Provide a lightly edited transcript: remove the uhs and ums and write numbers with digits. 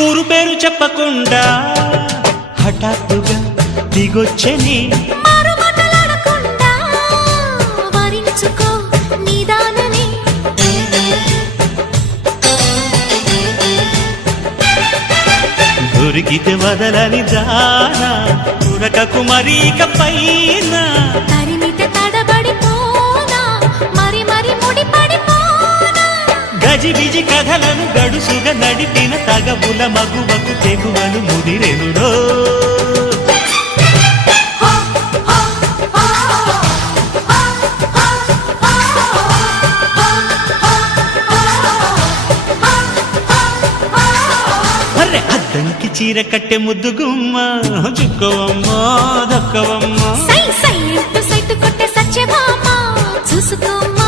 ఊరు పేరు చెప్పకుండా హఠాత్తుగా దిగొచ్చని దొరికితే వదలని జానా ఉరకకు మరీక పైన తరిమితే తడబడిపోనా మరి మరి ముడిపడిపోనా గజిబిజి కథలను గడుసుగా నడిపిన తగవుల మగువకు తెగువలు ముదిరెనురో అద్దంకి చీర కట్టె ముద్దుగుమ్మ చుక్కవమ్మా దక్కవమ్మా సై సై సైటు కొట్టే సత్యభామ చూసుకోమ్మా